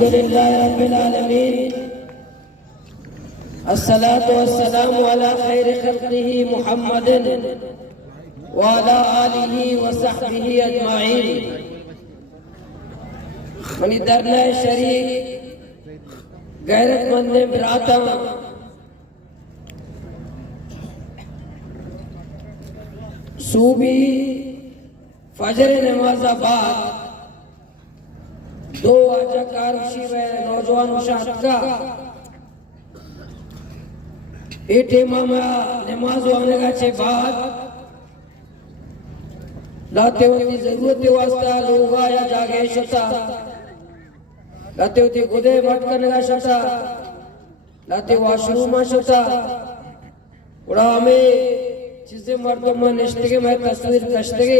अल्हम्दुलिल्लाह रब्बिल आलमीन अस्सलातु वस्सलामु अला खैरि खल्क़िही मुहम्मदिन व अला आलिही व सहबिही अजमाइन। मनी दरना शरीक गैरतमंद बराता सूबी फजर नमाज़ बाद दो अजाकार नौजवान का नमाज होने के बाद लाते होती जरूरत वास्ता लोग आया जागे शता लाते होती गुदे भटकन का शता लाते वॉशरूम शता उड़ा हमें चीजें मर्दों में निष्ठे में तस्वीर कष्टे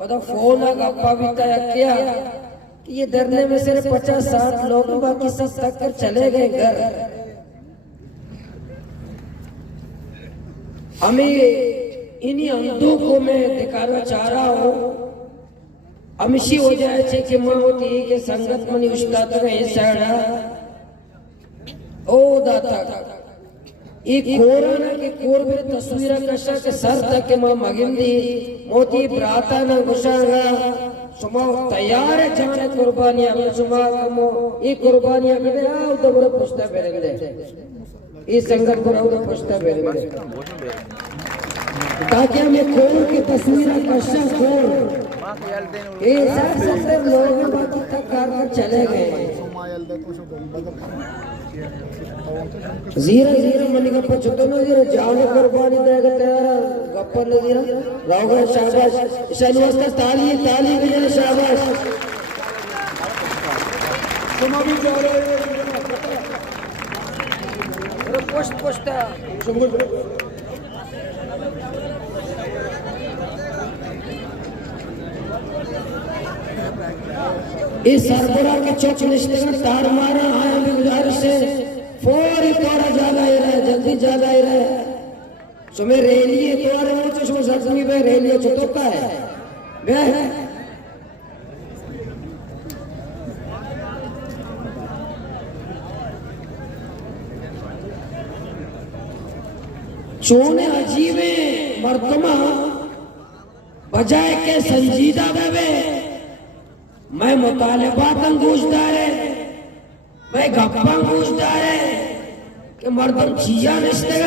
पता फोन गप्पा भी तय किया कि ये धरने में सिर्फ 50-60 लोग बाकी सब तक कर चले गए घर। हमें इन्हीं अंधों को मैं दिखाना चाह रहा हूँ। अमिशी हो जाए छे कि माँ होती है कि संगत मनी उस्ताद का साड़ा ओ दाता एक कोराना के कोर में तस्वीर कशा के सर तक के माँ मगिंदी मोती प्राता न गुशागा सुमा तैयार है जाने कुर्बानियां अपने सुमा कमो ये कुर्बानियां के दे आओ तो बड़ा पुष्टा बेरेंदे इस संगत पर आओ पुष्टा बेरेंदे ताकि हमें कोर की तस्वीर कशा कोर ये 60-70 लोग बाकी तक कार कर चले गए। जीरा मनी गप्पा छुट्टो न जीरा जाने कुर्बानी देगा तेरा गप्पा न जीरा रावगा शाबाश शनिवार ताली बजाने शाबाश तुम अभी जा रहे हो पोस्टा इस सरबरा के चौक निश्चित तार मारा आया भी गुजारिश से फौरी तोड़ा ज्यादा ही रहे जल्दी ज्यादा ही रहे सो मैं रेलिए तोड़े हो तो सो जख्मी में रेलिए छुटो का है वह चोने अजीबे मर्तमा बजाय के संजीदा बेबे मैं मुतालिबात अंगूशदार है मैं गप्पा अंगूशदार है कि मर्दम जिया रिश्ते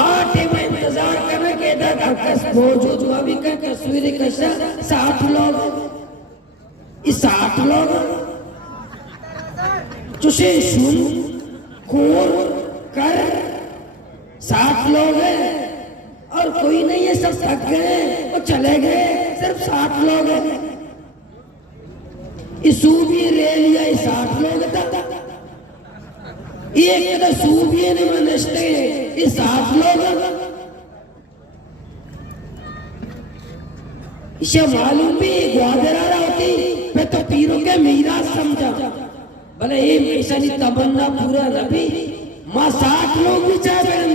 आटे में इंतजार करने के इधर अकस मौजूद हुआ भी कर तस्वीर कशा 60 लोग इस 60 लोग तुझे सुन खून कर 60 लोग हैं और कोई नहीं है सब थक गए और चले गए सिर्फ 60 लोग हैं इस सूबी रेलिया 60 लोग था एक तो सूबी ने मनस्ते इस 60 लोग इसे मालूम भी ग्वादरा होती मैं तो पीरों के मीरास समझा भले ये मिशन तमन्ना पूरा नबी माँ 60 लोग भी चाहे पहन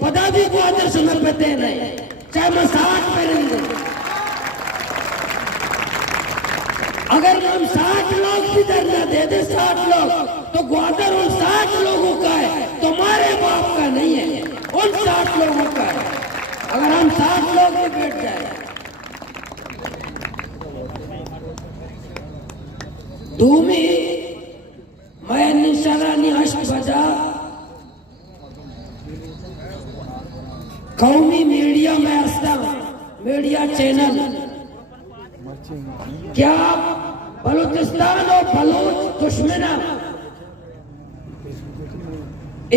पता भी ग्वादर सुनर पते नहीं चाहे मैं 60 पहन अगर हम 60 लोग भी दर्जा दे दे 60 लोग तो ग्वादर उन 60 लोगों का है तुम्हारे बाप का नहीं है उन 60 लोगों का है। अगर हम 60 लोग भी बैठ जाए दूमी मैं निशानी अष्ट बजा कौमी मीडिया में हंसता मीडिया चैनल क्या बलूचिस्तान और बलूच दुश्मना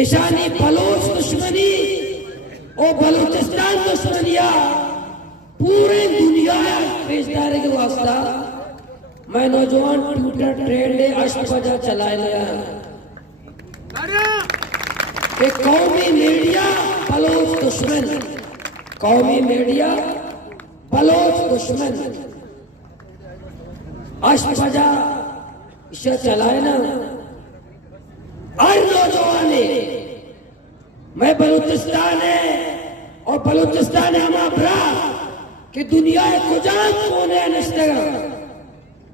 ईशानी बलूच दुश्मनी और बलूचिस्तान दुश्मनिया पूरे दुनिया पेशदारे के वास्ता मैं नौजवान ट्विटर ट्रेंड अष्ट बजा चलाए लिया कौमी मीडिया बलूच दुश्मन कौमी मीडिया बलूच दुश्मन अष्ट बजा इसे चलाए ना हर नौजवान मैं बलूचिस्तान है और बलूचिस्तान है हमारा कि दुनिया कुजान कोने निश्चय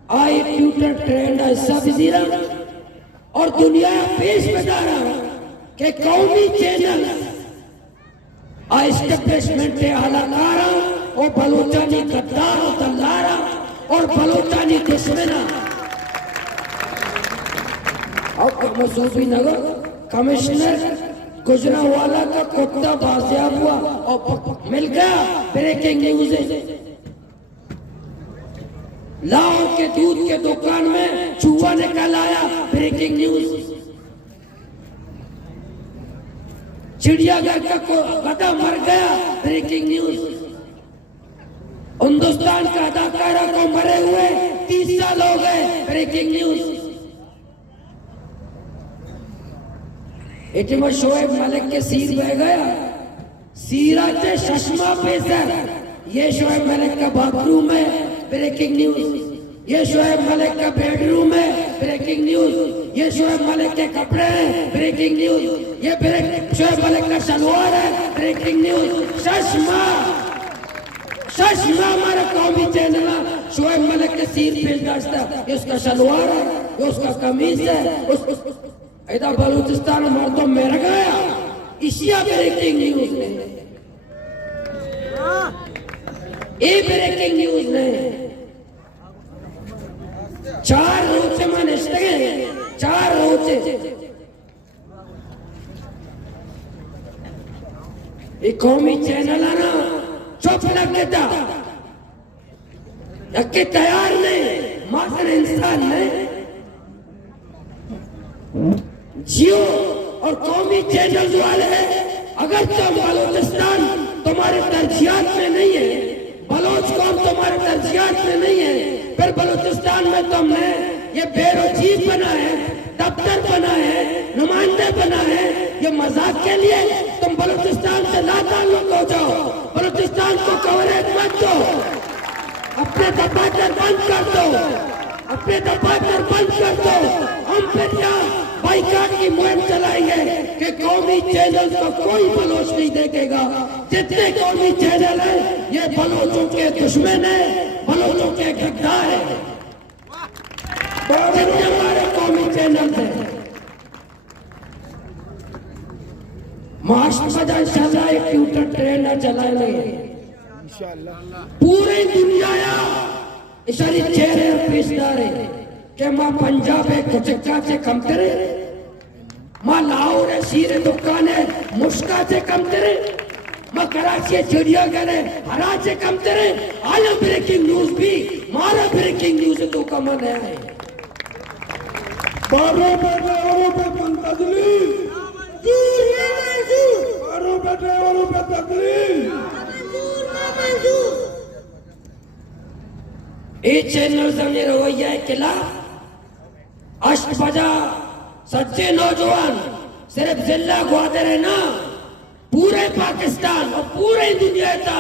आई ट्विटर ट्रेंड ऐसा बिजीरा और दुनिया पेश बता रहा कि कौमी चैनल एस्टेब्लिशमेंट आलाकारा और बलोचानी गद्दार और दल्लारा और बलोचानी दुश्मना और कमसूफी नगर कमिश्नर गुजरावाला का कुत्ता बाजियाब हुआ और मिल गया ब्रेकिंग न्यूज। लाहौर के दूध के दुकान में चूहा निकल आया, ब्रेकिंग न्यूज। चिड़ियाघर का गधा मर गया, ब्रेकिंग न्यूज। हिंदुस्तान का अदाकारा को मरे हुए 30 साल हो गए, ब्रेकिंग न्यूज। इतने शोएब मलिक के सिर बह गया, सीरत चश्मा पेशर, ये शोएब मलिक का बाथरूम है, ब्रेकिंग न्यूज। ये शोएब मलिक का बेडरूम है, ब्रेकिंग न्यूज। ये शोएब मलिक के कपड़े हैं, ब्रेकिंग न्यूज। ये शोएब मलिक का सलवार है, ब्रेकिंग न्यूज। चश्मा हमारा कौमी चैनल है, शोएब मलिक के सिर पे डालता, ये उसका सलवार है, ये उसका कमीज है। इधर बलूचिस्तान मर्दों मर गया, इसिया ब्रेकिंग न्यूज ने, ये ब्रेकिंग न्यूज ने 4 रोज से मैंने 4 रोज से ये कौमी चैनल है ना, चुप लग गया कि तैयार नहीं, मात्र इंसान नहीं। जियो और कौमी चैनल वाले अगर तुम बलूचिस्तान तुम्हारे तरजीहात में नहीं है, बलोच कौम तुम्हारे तरजीहात में नहीं है, फिर बलूचिस्तान में तुमने ये बेरो चीफ बना है, दफ्तर बना है, नुमाइंदे बना है, ये मजाक के लिए तुम बलूचिस्तान से लाताल्लुक हो जाओ, बलूचिस्तान को कवरेज मत दो, अपने दफातर बंद कर दो, अपने दफातर बंद कर दो। हम फिर यहाँ बाइकाट की मुहिम चलाएंगे कि कौमी चैनल को कोई बलोच नहीं देखेगा। जितने कौमी चैनल है ये बलोचों के दुश्मन है, बलोचों के गद्दार है। जितने हमारे कौमी चैनल है मास्टर इंशाल्लाह एक ट्विटर ट्रेंड चलाएंगे पूरी दुनिया इशारी चेहरे पेशदार है कि मां पंजाब है कुचक्का से कम करे, मां लाहौर है शीर दुकान है मुश्का से कम करे, मां कराची चिड़ियाघर है हरा से कम करे। आया ब्रेकिंग न्यूज भी मारा ब्रेकिंग न्यूज तो कमल है। बारो बेटे औरों पे पंतजली, बारो बेटे औरों पे तकलीफ। ये चैनल से रवैया है किला अष्टभजा सच्चे नौजवान सिर्फ जिला ग्वादर है ना, पूरे पाकिस्तान और पूरे दुनिया का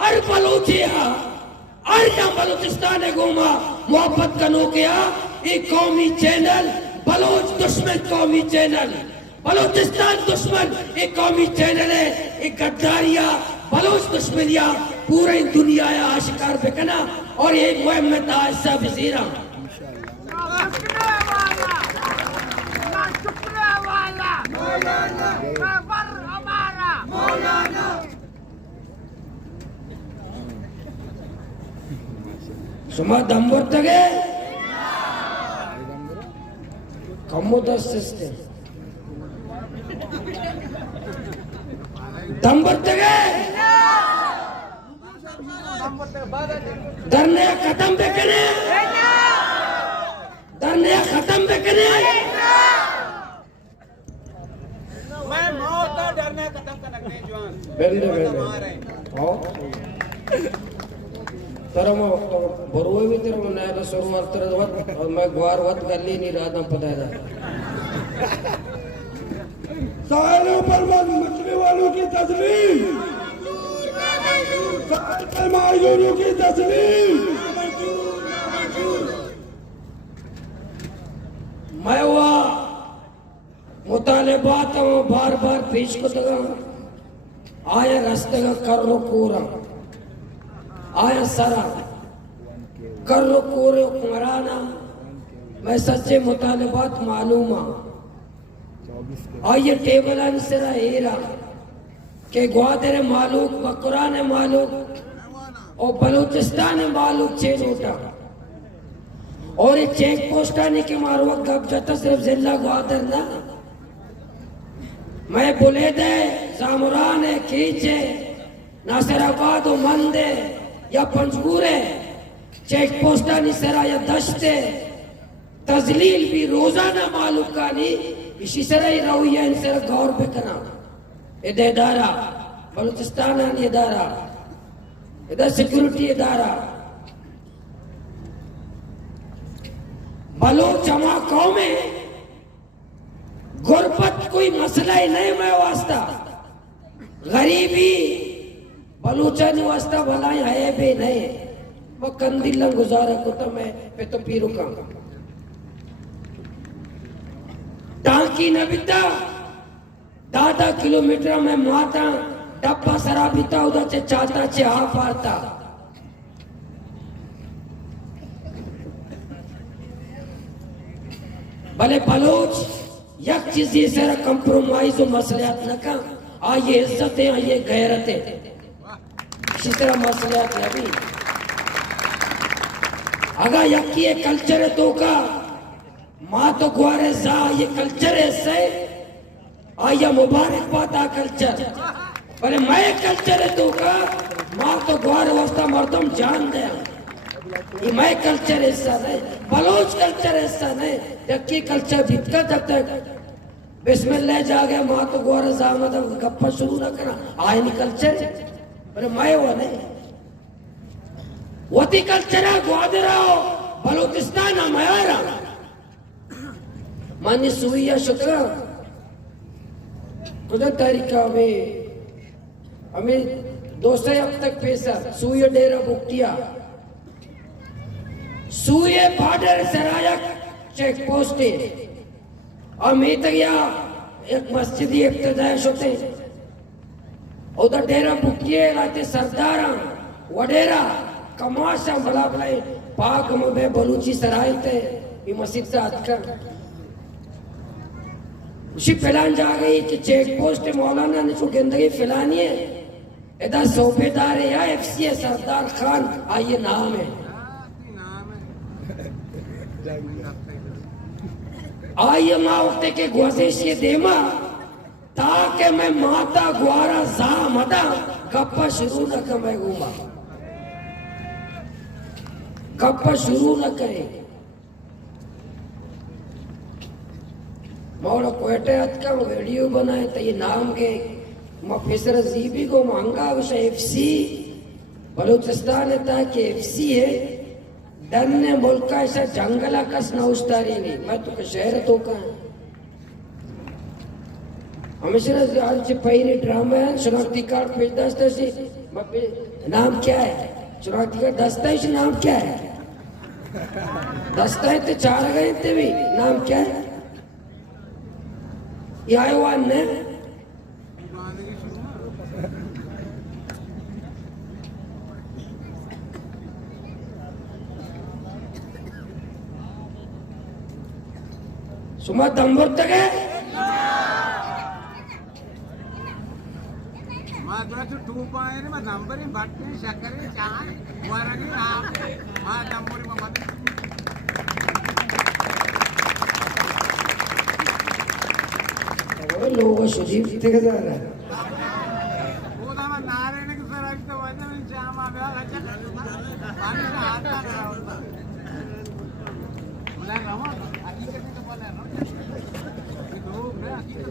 हर बलोचिया हर जहाँ बलूचिस्तान है घूमा मोहब्बत कनो किया। एक कौमी चैनल बलोच दुश्मन कौमी चैनल, बलूचिस्तान दुश्मन एक कौमी चैनल है, एक गद्दारिया बलोच दुश्मनिया पूरी दुनिया आशिकार बिकना और एक मुहिम में ताजा वजीरा सुमा दम्बर तगे कमोदा सिस्टम दम्बर तगे धरने खत्म पे करे, धरने खत्म पे करे। मैं मौत का डरने खत्म कर लगने जवान बेंदे आओ तेरा मैं बरुए भी तेरा मैं नया शुरुआत तेरा वक्त और मैं ग्वार वक्त कर ली नहीं रहा था पता है। सालों पर मछली वालों की तस्लीम, मायूरों की तस्लीम। मैं हुआ मुतालिबात बार बार पेश को तगा आया रास्ते का कर रो पूरा आया सारा कर्रो कोरे कुमराना मैं सच्चे मुतालिबात मालूम आइए टेबल अंसरा हेरा के ग्वादर मालूक बकुरान मालूक और बलूचिस्तान मालूक चेनोटा और ये चेक पोस्टाने के मारो गप जाता सिर्फ जिला ग्वादर ना मैं बुले दे जामुरान है कीचे नासिराबाद और मंदे या पंजगुरे चेक पोस्टानी सरा या दश्ते तजलील भी रोजाना मालूम का नहीं इसी तरह ही रवैया इन सर गौर पे करना इदारा बलूचिस्तान इदारा इधर सिक्योरिटी इदारा बलोच जमा कौमें गुरबत कोई मसला ही नहीं मैं वास्ता गरीबी बलूचन वास्ता भलाई है भी नहीं वो कंदिल गुजारा को तो मैं पे तो पीरू का टांकी न बिता दादा किलोमीटर में माता डब्बा सरा बिता उधर से चाहता चे आ पाता भले बलोच यक चीज ये सारा कंप्रोमाइज और मसलियात न का आइए इज्जतें आइए गैरतें इसी तरह मसलियात नबी अगर यकी ये कल्चर है तो का माँ तो ग्वारे जा ये कल्चर है से आया मुबारकबाद आ कल्चर पर मैं कल्चर है तो का माँ तो ग्वारे वास्ता मर्दम जान दे ये मैं कल्चर हिस्सा नहीं बलोच कल्चर हिस्सा नहीं यकी कल्चर भीतर जब तक बिस्मिल्लाह जा गया माँ तो ग्वारे जा मतलब गप्पा शुरू ना करना आए नहीं कल्चर पर मैं वो नहीं वती कल्चर है ग्वादरा बलूचिस्तान हमारा मानी सुइया शुक्र कुछ तरीका हमें 200 अब तक पैसा सुइया डेरा बुक किया सुइया बॉर्डर सरायक चेक पोस्ट और मैं तक या एक मस्जिद इब्तिदाई होते उधर डेरा बुक किए रहते सरदार वडेरा कमाशा बला बलाई पाक में बलूची सराय थे ये मस्जिद से अटकर उसी फैलान जा गई कि चेक पोस्ट मौलाना ने जो गंदगी फैलानी है इधर सूबेदार है या एफसी है सरदार खान आइए नाम है आइए मावते के गुआजिश ये देमा ताकि मैं माता ग्वारा जा मदा गप्पा शुरू न कमे घूमा गप्पा शुरू न करे मौला कोयटे का वीडियो बनाए तो ये नाम के मफिसर जीबी को मांगा उसे एफसी बलूचिस्तान था कि एफसी है डन ने मुल्क का ऐसा जंगला कस न उस्तारी नहीं मैं तो शहर तो का हमेशा आज पहले ड्रामा है शनाख्ती कार्ड पेश दस्तावेज नाम क्या है शनाख्ती कार्ड दस्तावेज नाम क्या है दस्तावेज तो 4 गए थे भी नाम क्या है यायवान ने सुमा दंबर तक है माँ थोड़ा सा टूप आए ना नंबर ही बटने शक्कर चाय वारंगी आप माँ नंबर में मत लोग सुजीव थे क्या रहा है वो ना नारायण के सर आज तो वजह में जाम आ गया अच्छा पानी से आता रहा होता बोला रहा हकीकत में तो बोला ना ये लोग ना हकीकत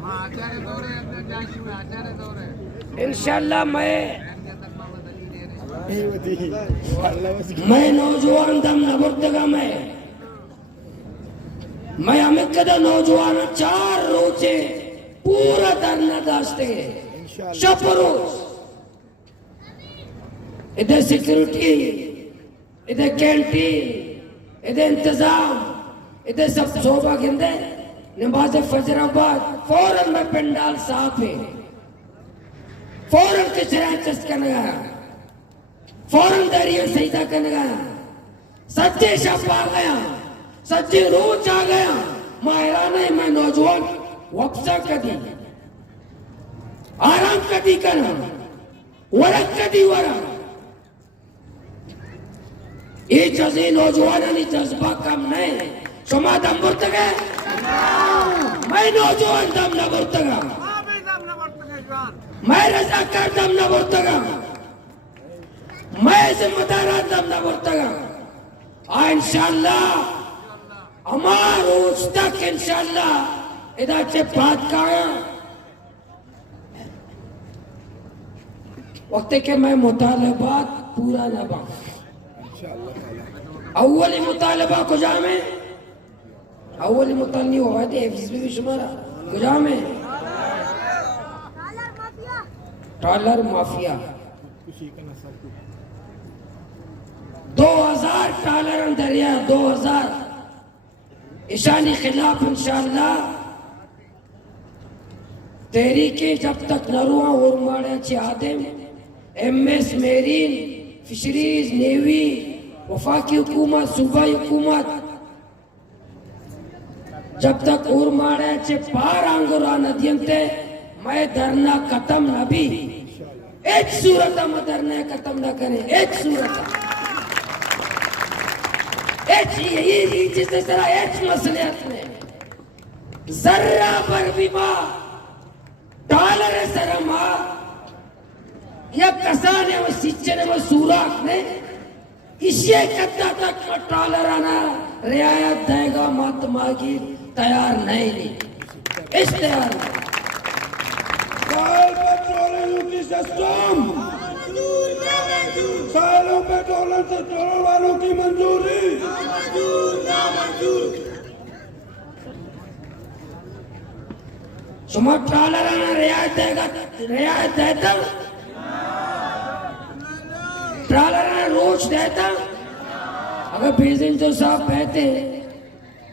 माँ आचार्य दौरे अंदर जाशी में आचार्य दौरे इंशाल्लाह मैं नौजवान दम नबुर्दगा मैं हमें कदा नौजवान 4 रोजे पूरा धरना दास्ते शब रोज इधर सिक्योरिटी इधर कैंटीन इधर इंतजाम इधर सब शोभा गिंदे नमाज फजर बाद फौरन में पंडाल साफ है फौरन किचरा चस कनगा फौरन दरिया सईदा कनगा सच्चे शब आ गया सच्चे रोज आ गया हैरान है मैं नौजवान वक्सा कदी आराम कदी करना वरक कदी वरक ये जज़े नौजवानी जज्बा कम नहीं शुमा दम बुर्तगा मैं नौजवान दम न बुर्तगा मैं रज़ाकार दम न बुर्तगा मैं जिम्मेदार दम न बुर्तगा इंशाअल्लाह हमार रोज तक इंशाअल्लाह इधर से बात का वक्त के मैं मुतालबात पूरा न बा अव्वली मुतालबा कुजा में अव्वली मुतालनी हुआ थे भी शुमारा कुजा में डॉलर माफिया 2000 डॉलर दरिया 2000 ईशानी खिलाफ इंशाअल्लाह तहरीके जब तक नरुआ और माड़े चे आदम एमएस मेरीन फिशरीज नेवी वफाकी हुकूमत सूबाई हुकूमत जब तक और माड़े चे पार आंगुरा नदियंते मैं धरना खत्म न भी एक सूरत में धरना खत्म न करे एक सूरत एक ये जिस तरह एक मसलियत में जर्रा पर भी बा डॉलर सरमा या कसाने व सिंचने व सूराख ने इसे कद्दा तक में डॉलर आना रियायत देगा महात्मा की तैयार नहीं इस तैयार पेट्रोल की सिस्टम सालों पेट्रोल से चोरों वालों की मंजूरी सुमा डॉलर आना रियायत देता डॉलर आना रोज देता अगर बेजिन जो साहब कहते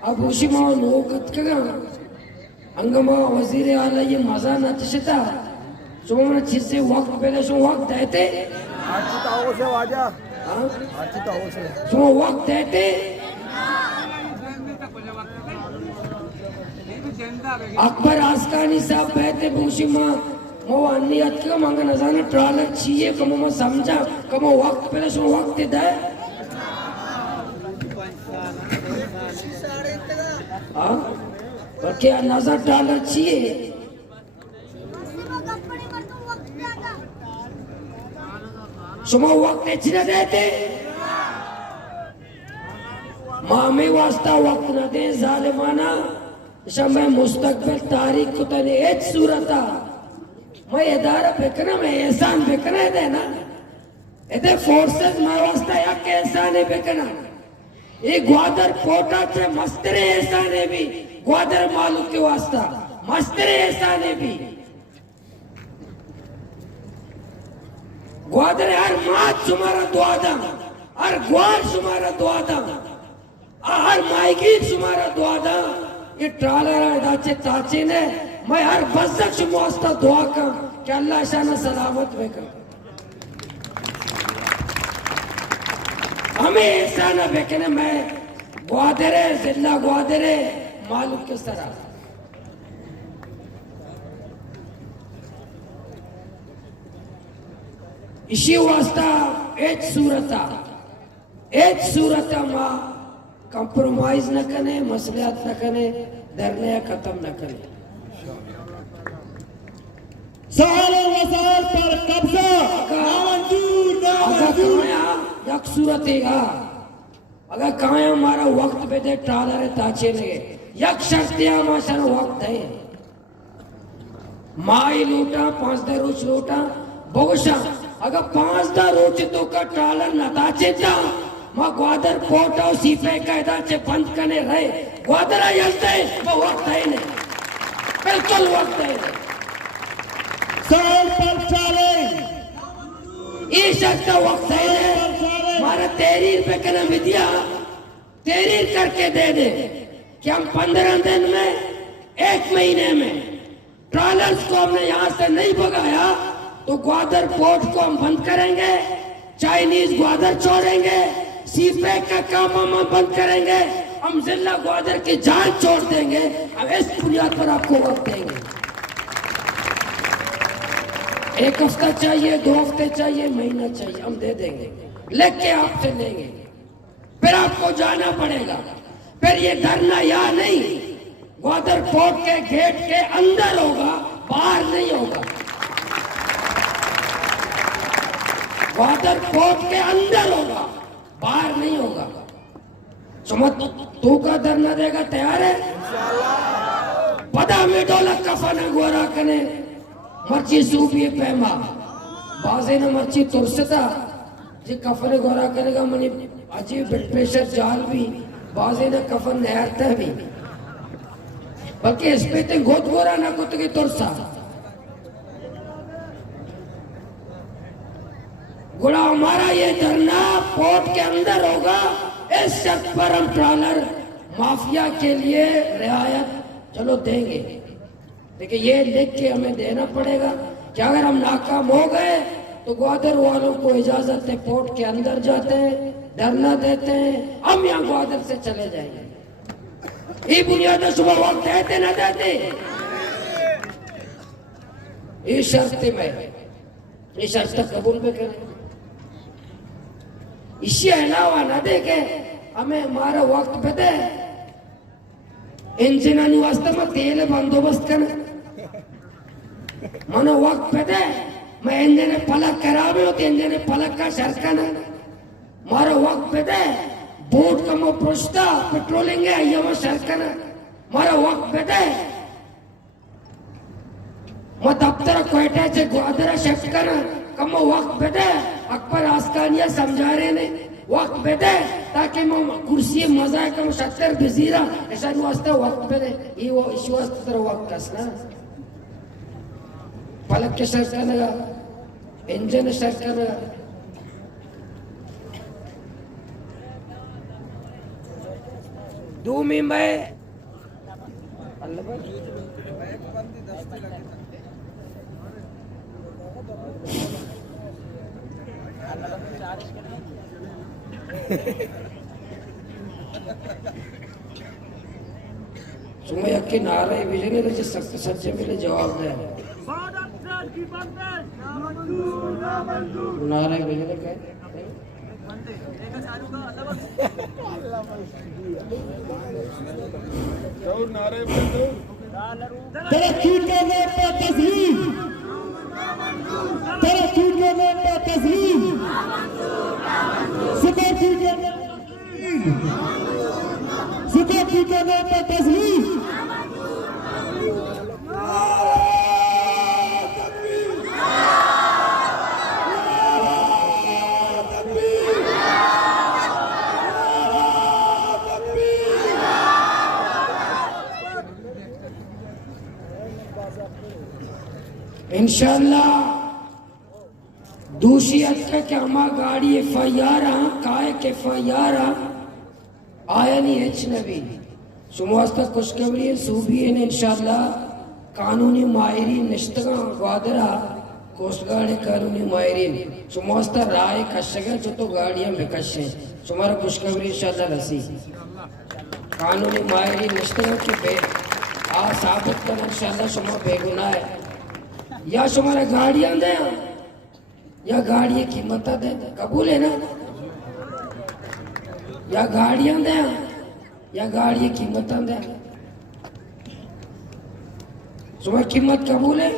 अब उसी माँ नौकत का अंगमा वजीर आला ये मजा न चश्ता सुमा जिससे वक्त पहले सो वक्त देते सुमा वक्त देते अकबर आसकानी साहब कहते बूशी माँ वो अन्यत का मंगा नजाना ट्रालर चाहिए कमो मैं समझा कमो वक्त पहले सो वक्त दे हाँ और क्या नजर ट्रालर चाहिए सुमा वक्त इतना देते मामे वास्ता वक्त न दे जालिमाना समय मुस्तकबिल तारीख को तने एक सूरता मैं इदारा बेकना मैं एहसान बेकना है देना इधर फोर्सेस में वास्ता या के एहसान है बेकना ये ग्वादर पोटा से मस्तरे एहसान है भी ग्वादर मालूम के वास्ता मस्तरे एहसान है भी ग्वादर हर मात सुमारा दुआदा हर ग्वार सुमारा दुआदा हर मायगी सुमारा दुआदा ये ट्रालर दाचे ताचे ने मैं हर बज़क शुमास्ता दुआ कर कि अल्लाह शाना सलामत में कर हमें ऐसा ना बेकने मैं ग्वादरे जिला ग्वादरे मालूम किस तरह इसी वास्ता एक सूरता माँ कंप्रोमाइज न कने मसलियात न कने धरने खत्म न कने सालों वसाल पर कब्जा नामंजूर नामंजूर यक सूरत है अगर कहाँ हमारा वक्त पे दे टाला रे ताचे लगे यक शर्तिया माशान वक्त है माई लूटा 5 दर रोच लूटा बहुशा अगर 5 दर रोच तो का टालर न ताचे था माँ ग्वादर पोर्ट और सीपे कायदा से बंद करने रहे ग्वादर आयलते वो वक्त है नहीं बिल्कुल वक्त है साल पर चाले इस का वक्त है नहीं हमारा तहरीर पे करना विद्या तहरीर करके दे दे कि हम 15 दिन में 1 महीने में ट्रॉलर्स को हमने यहाँ से नहीं भगाया तो ग्वादर पोर्ट को हम बंद करेंगे, चाइनीज ग्वादर छोड़ेंगे, सीपैक का काम हम बंद करेंगे, हम जिला ग्वादर की जान छोड़ देंगे। अब इस बुनियाद पर आपको वक्त देंगे। 1 हफ्ता चाहिए, 2 हफ्ते चाहिए, महीना चाहिए, हम दे देंगे, लेके आपसे लेंगे। फिर आपको जाना पड़ेगा। फिर ये धरना यहाँ नहीं, ग्वादर पोर्ट के गेट के अंदर होगा, बाहर नहीं होगा। ग्वादर पोर्ट के अंदर होगा, बाहर नहीं होगा। समझ तू का धरना देगा, तैयार है? पदा में डोलक कफन गोरा कने मर्ची सूफी पैमा बाजे न मर्ची तुरसता जी कफन गोरा करेगा मनी अजीब ब्लड प्रेशर जाल भी बाजे न कफन नहरता भी, बल्कि इस पे ते गोद गोरा ना कुत की तुरसा गुड़ा। हमारा ये धरना पोर्ट के अंदर होगा। इस शर्त पर हम ट्रॉलर माफिया के लिए रियायत चलो देंगे, लेकिन ये लिख के हमें देना पड़ेगा कि अगर हम नाकाम हो गए तो ग्वादर वालों को इजाजत है, पोर्ट के अंदर जाते हैं, धरना देते हैं, हम यहाँ ग्वादर से चले जाएंगे। ये बुनियाद सुबह वक्त देते ना देते, ये शर्त में, ये शर्त कबूल में करें। इसके अलावा ना देखे हमें हमारा वक्त पे दे, इंजन वास्ते में तेल बंदोबस्त करना मनो वक्त पे दे, मैं इंजन पलक करावे हो तो इंजन पलक का शर्कन मारो वक्त पे दे, बोट का मो पुष्टा पेट्रोलिंग है ये वो शर्कन मारो वक्त पे दे, मैं दफ्तर क्वेटा से ग्वादर शिफ्ट करना कमो वक्त पे दे। अकबर आस्कानिया समझा रहे ने वक्त पे दे ताकि मैं कुर्सी मजा है कम 70 बिजीरा ऐसा वास्ते वक्त पे दे, ये वो इस वास्ते तेरा वक्त कसना पलक के शर्त करना, इंजन शर्त करना। दो में मैं सुमय के नारे विजय ने सख्त सच्चे मिले जवाब दे नारे विजय के तरक्की के नाम पर तस्लीम, तरक्की के नाम पर तस्लीम, सिक्योरिटी के सिक्योरिटी के नाम पर तस्लीम। इंशाल्लाह दूसरी हद के हमारा गाड़ी FIR काय के FIR आया नहीं एच नबी सुमस्त खुशखबरी सूबी है इंशाल्लाह कानूनी माहिरी निश्तगा ग्वादरा कोस्ट गार्ड कानूनी माहिरीन सुमस्त राय कशगे जो तो गाड़ियां बिकशे सुमारा खुशखबरी इंशाल्लाह रसी कानूनी माहिरी निश्तगा की बे आ साबित कर इंशाल्लाह सुमा बेगुनाह है या तुम्हारे गाड़ियां दे या गाड़ी कीमत दे, कबूल है ना? या गाड़ियां दे या गाड़ी कीमत दे, तुम्हें कीमत कबूल है?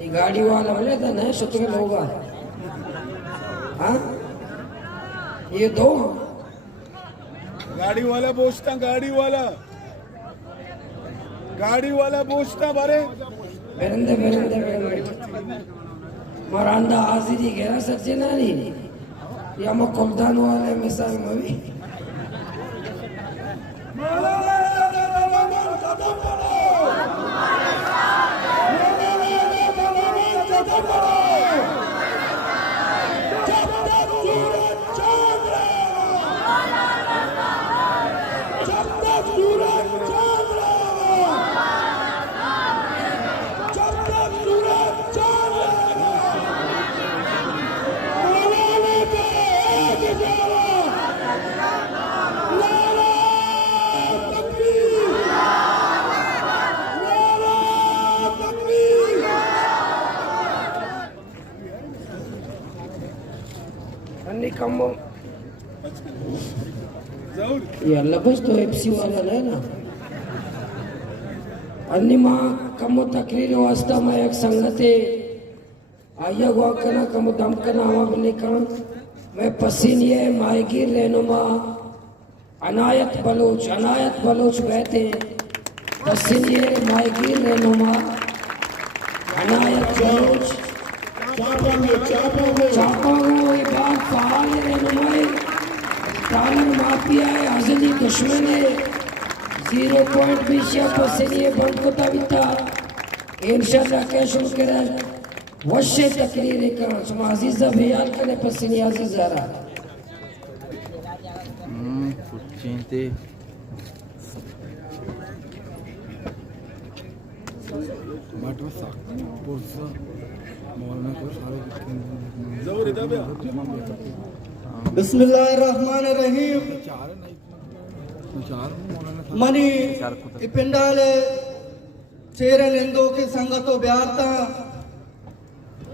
ये गाड़ी वाला बोले था नहीं सोच के लोग हाँ ये दो गाड़ी वाला पूछता, गाड़ी वाला पूछता बारे बेरंदे मरांदा हाजिरी घेरा सच्चे नारी या मैं कुलदान वाले मिसाल मवी सूरज अन्नी कम ये लबस तो एफसी वाला है ना अन्नी माँ कम तकरीर वास्ता में एक संगते आया हुआ करना कम दम करना हवा बने काम मैं पसीनिये मायगिर रहनुमा अनायत बलोच बहते पसीनिये मायगिर रहनुमा अनायत बलोच चापांगो ये बात फाल रहनुमाई तालन माफिया है अजली दुश्मन है 0.20 पसीनिये बंद को तविता इंशाल्लाह कैशुल करे वश्य तकरीर का सुमा अजीजा भैयाल करे पसीनी अजीजारा कुचिंते बाटवा साक पुरसा मौलाना को सारे जरूर इधर भी बिस्मिल्लाहिर्रहमानिर्रहीम मनी इपिंडाले चेरन इंदो के संगतो ब्यारता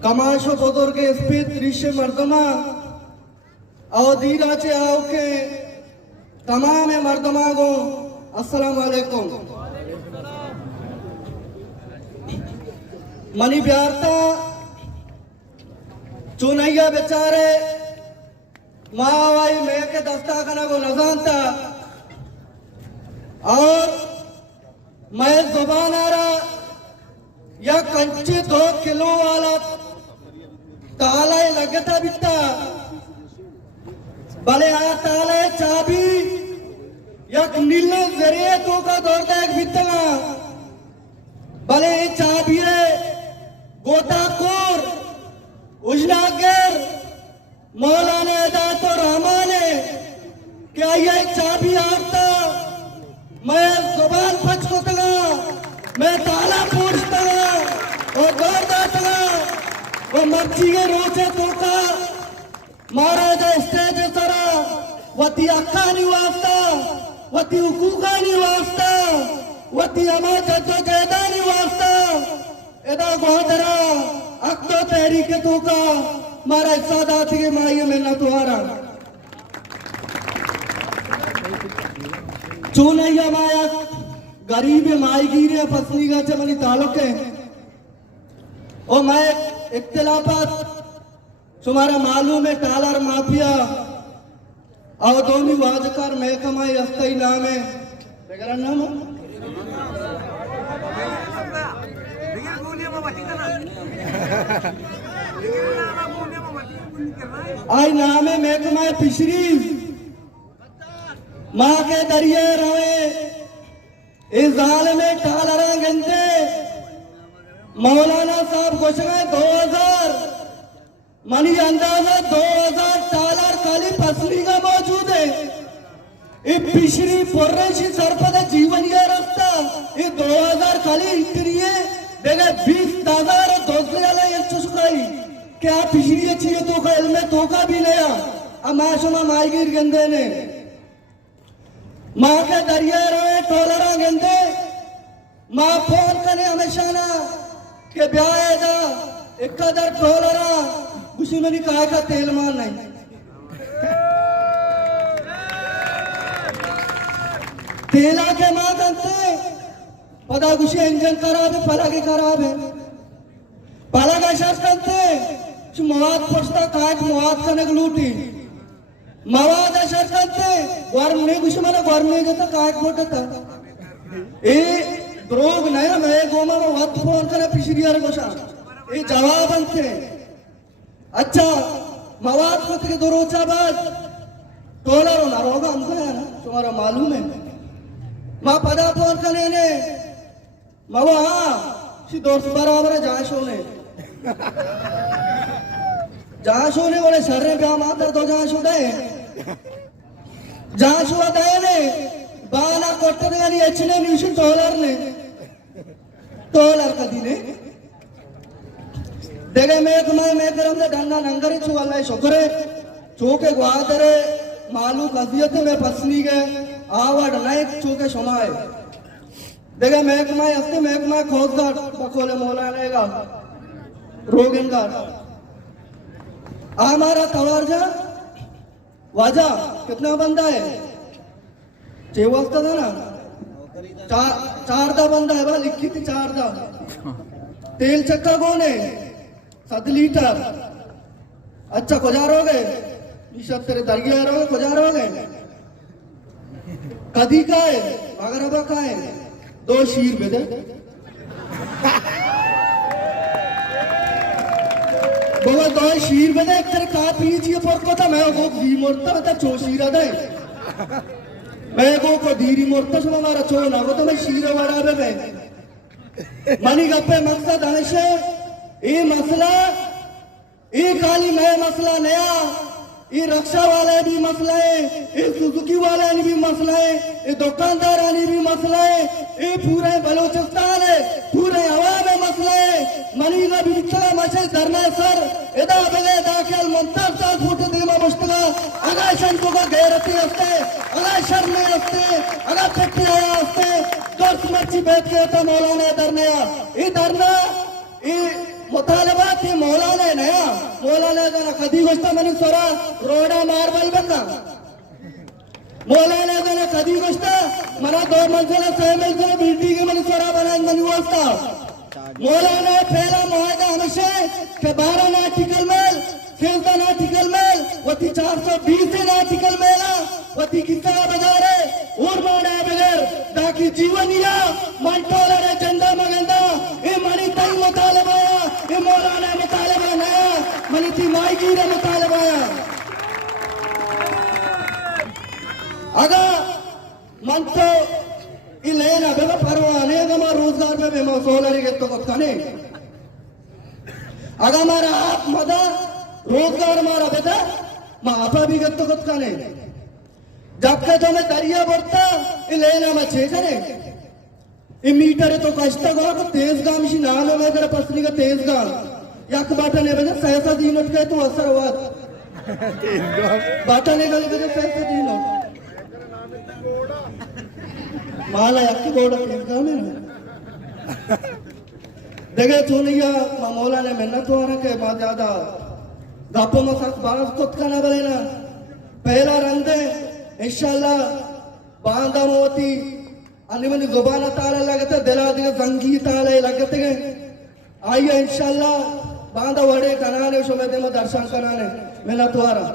कमाशो बुजुर्ग स्पीत ऋषि मर्दमा अवधीरा चे आओ के तमाम मर्दमा को अस्सलाम वालेकुम मनी ब्यारता चुनैया बेचारे मावाई मैं के दस्ता खाना को नजानता और मैं जुबान आ रहा या कंची 2 किलो वाला ताला लगता बिता भले आ ताला चाबी या नीले जरिए तो का दौड़ता एक बिता भले चाबी है गोताखोर उजनागर मौलाना अदा तो रहमान है क्या ये चाबी आता मैं जुबान पचकोतगा मैं ताला पूछता और दौड़ता वो मर्जी के रोचे तो का महाराजा स्टेज सरा वती अक्का निवासता वती हुकूका निवासता वती अमा जज्जो जैदा निवासता एदा गोदरा अक्तो तेरी के तो का मारा सादाती के माई में न तुहारा चूनैया माया गरीब माई गिरे फसली का चमनी तालुक है और मैं इख्तिलाफात तुम्हारा मालूम है टालर माफिया और दोनों वाजकार महकमा अस्थाई नाम है बेगरा नाम आई नाम है महकमा फिशरी माँ के दरिए रहे इस जाल में टालरा गंदे मौलाना साहब घोषणा 2000 मनी अंदाजा 2000 टालर खाली फसली का मौजूद है ये पिछड़ी पुर्रेशी सरपद जीवन ये रास्ता ये 2000 खाली इतनी है देगा 20,000 दूसरे वाले ये चुस्काई क्या पिछड़ी अच्छी है तो का इल्मे तो का भी लिया अमाशुमा माईगिर गंदे ने माँ के दरिया रहे टोलरा गंदे माँ फोन करने हमेशा ना के ब्याह दा एक कदर टोलरा कुछ नहीं कहा का तेल मान नहीं तेला के माँ करते पता कुछ इंजन खराब है पला के खराब है पला का शर्त करते मवाद पछता काट मवाद करने लूटी मवाद शर्त करते गर्म नहीं कुछ मैंने गर्म नहीं देता काट मोटा था ए द्रोग नहीं मैं गोमा में वक्त फोन करे पिछली यार गोशा ये जवाब बनते अच्छा मवाद को के दो रोचा बाद टोलर होना होगा हमको है ना तुम्हारा मालूम है माँ पदा फोन करने ने मवा सी दोस्त बराबर जांच होने बोले सर ने ब्याह माता तो जांच हो गए जांच हुआ गए ने बाला कोट्टर गानी अच्छे न्यूज़ टोलर कदी ने देखे मैं करम ने डंडा नंगरी छुवाला शुक्र चौके ग्वादरे मालू कदियत में फसनी गए आवाड नाइक चौके समाए देखे महकमा हफ्ते महकमा खोजदार बकोले मौलाना का रोगिन का हमारा तवारजा वाजा कितना बंदा है 6 वाजता था ना चार बंदा है बा लिखी थी 4 तेल चक्का कौन है 7 लीटर अच्छा खुजारोगे ईशब तेरे दरगिया रहोगे खुजारोगे कदी का है अगर अब का है 2 शीर बेदे बोला 2 शीर बेदे एक तेरे का पीछे पर को था मैं वो दी मोरता बता 4 शीरा दे मैं को धीरी मोरता सुना मारा चो ना वो तो मैं शीरे वाला बे मनी गप्पे मकसद हमेशा ये मसला ये खाली मैं मसला नया ये रक्षा वाले भी मसला है ये सुजुकी वाले भी मसला है ये दुकानदार भी मसला है ये पूरे बलोचिस्तान है पूरे हवा में मसला है मनी का भी चला मशे धरना सर इदा बगे दाखिल मुंतर सा फुट देमा मुश्तला अगा शंको का गैरती हस्ते अगा शर्म हस्ते अगा फट्टी आया हस्ते दर्स मच्छी बैठ के था मौलाना धरने ये धरना ये मुतालबा थी मौलाना नया मौलाना का कदी गोश्ता मनी सोरा रोडा मार्बल बंदा मौलाना का कदी गोश्ता मना 2 मंजिला 6 मंजिला बिल्डिंग मनी सोरा बनान मनी वास्ता मौलाना पहला मुआहदा हमेशा के 12 नाटिकल मेल 13 नाटिकल मेल वती 420 नाटिकल मेला वती किस्सा बजारे और माड़ा बगैर ताकि जीवनिया मंटोला रे चंदा मगंदा ये मनी तई मुतालबा ये मौलाना मुतालबा नया मनी थी माईगी रे मुतालबा अगर मन तो इलेना बेबा परवाने गमा रोजगार में बेमा सोलरी के तो कने अगर हमारा आप मदा रोजगार हमारा बेटा मां आपा भी गत्तो कने जब के तो मैं दरिया बढ़ता इलेना में छे करे ये मीटर तो कष्ट गो को तेज गामशी नाम में तेरा पसली का तेज गाम यक बाटा ने बजे सहसा दीनट के तू असर हुआ तेज गाम बाटा ने गल बजे सहसा दीनट माला यक गोड़ा तेज गाम है देखे चोनिया मौला ने मेहनत हो रहा के बाद ज्यादा गापो में सख्त बाज तो खाना बले ना पहला रंग दे इंशाल्लाह बांधा मोती अन्य जुबान ताले लगते दिला दिगे जंगी ताले लगते गए आइए इंशाल्लाह बांधा वड़े कनाने शुमे दे दर्शन कराने मेहनत हो रहा